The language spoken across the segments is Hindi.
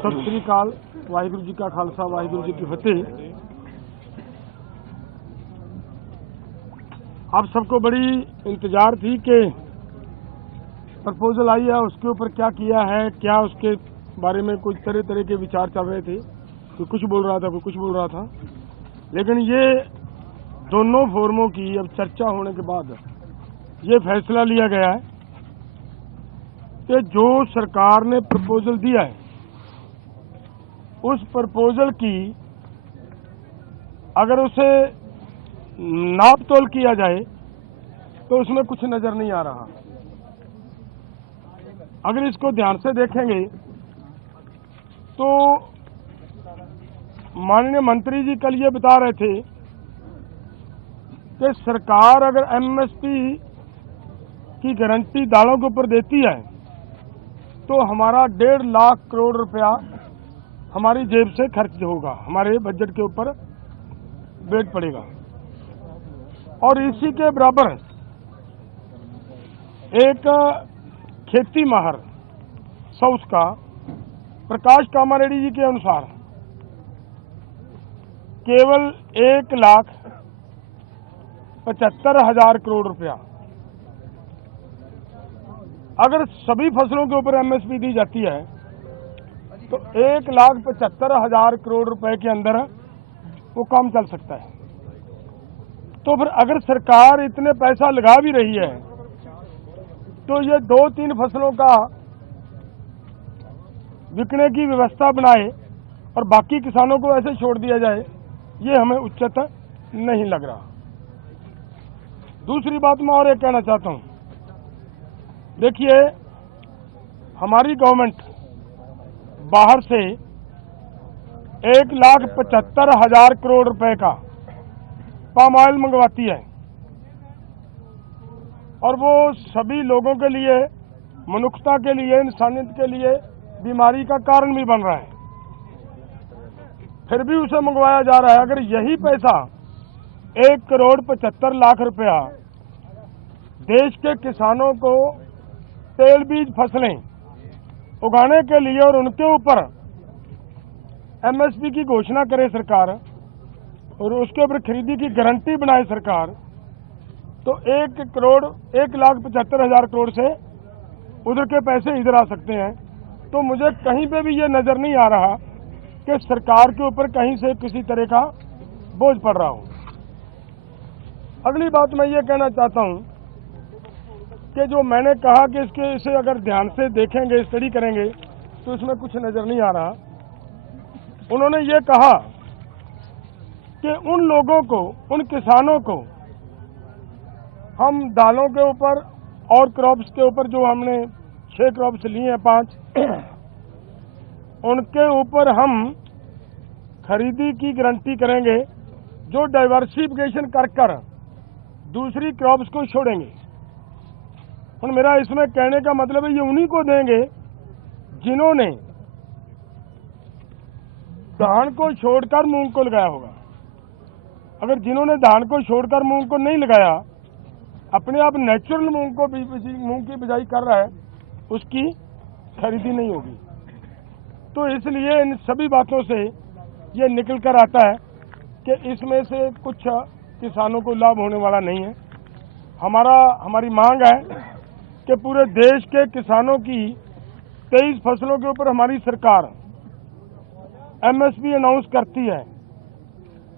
सत श्री अकाल। वाहिगुरू जी का खालसा, वाहिगुरू जी की फतेह। आप सबको बड़ी इंतजार थी कि प्रपोजल आई है, उसके ऊपर क्या किया है, क्या उसके बारे में कुछ तरह तरह के विचार चल रहे थे। कोई कुछ बोल रहा था, कोई कुछ बोल रहा था, लेकिन ये दोनों फोरमों की अब चर्चा होने के बाद ये फैसला लिया गया है कि जो सरकार ने प्रपोजल दिया है उस प्रपोजल की अगर उसे नाप तोल किया जाए तो उसमें कुछ नजर नहीं आ रहा। अगर इसको ध्यान से देखेंगे तो माननीय मंत्री जी कल ये बता रहे थे कि सरकार अगर एमएसपी की गारंटी दालों के ऊपर देती है तो हमारा 1.5 लाख करोड़ रुपया हमारी जेब से खर्च होगा, हमारे बजट के ऊपर वेट पड़ेगा। और इसी के बराबर एक खेती माहर साउथ का प्रकाश कामारेड्डी जी के अनुसार केवल 1,75,000 करोड़ रुपया अगर सभी फसलों के ऊपर एमएसपी दी जाती है तो 1,75,000 करोड़ रुपए के अंदर वो काम चल सकता है। तो फिर अगर सरकार इतने पैसा लगा भी रही है तो ये 2-3 फसलों का बिकने की व्यवस्था बनाए और बाकी किसानों को ऐसे छोड़ दिया जाए, ये हमें उचित नहीं लग रहा। दूसरी बात मैं और एक कहना चाहता हूं, देखिए हमारी गवर्नमेंट बाहर से 1,75,000 करोड़ रुपए का पाम ऑयल मंगवाती है और वो सभी लोगों के लिए, मनुष्यता के लिए, इंसानियत के लिए बीमारी का कारण भी बन रहा है, फिर भी उसे मंगवाया जा रहा है। अगर यही पैसा 1,75,00,000 रुपया देश के किसानों को तेल बीज फसलें उगाने के लिए और उनके ऊपर एमएसपी की घोषणा करे सरकार और उसके ऊपर खरीदी की गारंटी बनाए सरकार, तो 1,75,000 करोड़ से उधर के पैसे इधर आ सकते हैं। तो मुझे कहीं पे भी ये नजर नहीं आ रहा कि सरकार के ऊपर कहीं से किसी तरह का बोझ पड़ रहा हो। अगली बात मैं ये कहना चाहता हूं कि जो मैंने कहा कि इसे अगर ध्यान से देखेंगे, स्टडी करेंगे तो इसमें कुछ नजर नहीं आ रहा। उन्होंने ये कहा कि उन लोगों को, उन किसानों को हम दालों के ऊपर और क्रॉप्स के ऊपर जो हमने 6 क्रॉप्स लिए हैं 5 उनके ऊपर हम खरीदी की गारंटी करेंगे जो डाइवर्सिफिकेशन कर दूसरी क्रॉप्स को छोड़ेंगे। और मेरा इसमें कहने का मतलब है ये उन्हीं को देंगे जिन्होंने धान को छोड़कर मूंग को लगाया होगा। अगर जिन्होंने धान को छोड़कर मूंग को नहीं लगाया, अपने आप नेचुरल मूंग की बिजाई कर रहा है, उसकी खरीदी नहीं होगी। तो इसलिए इन सभी बातों से ये निकल कर आता है कि इसमें से कुछ किसानों को लाभ होने वाला नहीं है। हमारी मांग है कि पूरे देश के किसानों की 23 फसलों के ऊपर हमारी सरकार एमएसपी अनाउंस करती है।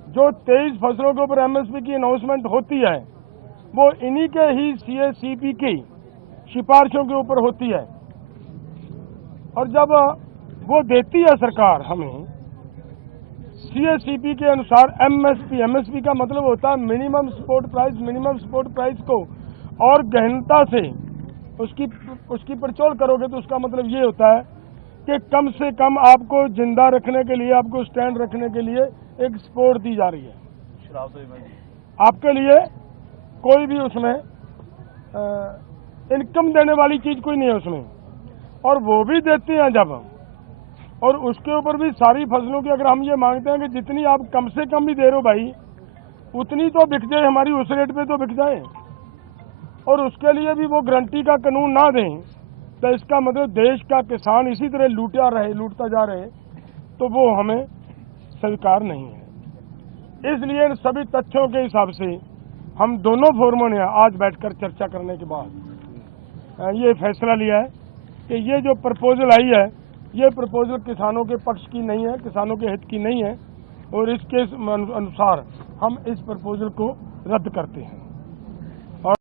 जो 23 फसलों के ऊपर एमएसपी की अनाउंसमेंट होती है वो इन्हीं के ही सीएसीपी की सिफारिशों के ऊपर होती है। और जब वो देती है सरकार हमें सीएसीपी के अनुसार एमएसपी का मतलब होता है minimum support price. Minimum support price को और गहनता से उसकी पड़चोल करोगे तो उसका मतलब ये होता है कि कम से कम आपको जिंदा रखने के लिए, आपको स्टैंड रखने के लिए एक सपोर्ट दी जा रही है। आपके लिए कोई भी उसमें इनकम देने वाली चीज कोई नहीं है उसमें, और वो भी देते हैं जब, और उसके ऊपर भी सारी फसलों की अगर हम ये मांगते हैं कि जितनी आप कम से कम भी दे रहे हो भाई उतनी तो बिक जाए, हमारी उस रेट पे तो बिक जाए, और उसके लिए भी वो गारंटी का कानून ना दें तो इसका मतलब देश का किसान इसी तरह लूटता जा रहे, तो वो हमें स्वीकार नहीं है। इसलिए इन सभी तथ्यों के हिसाब से हम दोनों फोरमों ने आज बैठकर चर्चा करने के बाद ये फैसला लिया है कि ये जो प्रपोजल आई है, ये प्रपोजल किसानों के पक्ष की नहीं है, किसानों के हित की नहीं है, और इसके अनुसार हम इस प्रपोजल को रद्द करते हैं।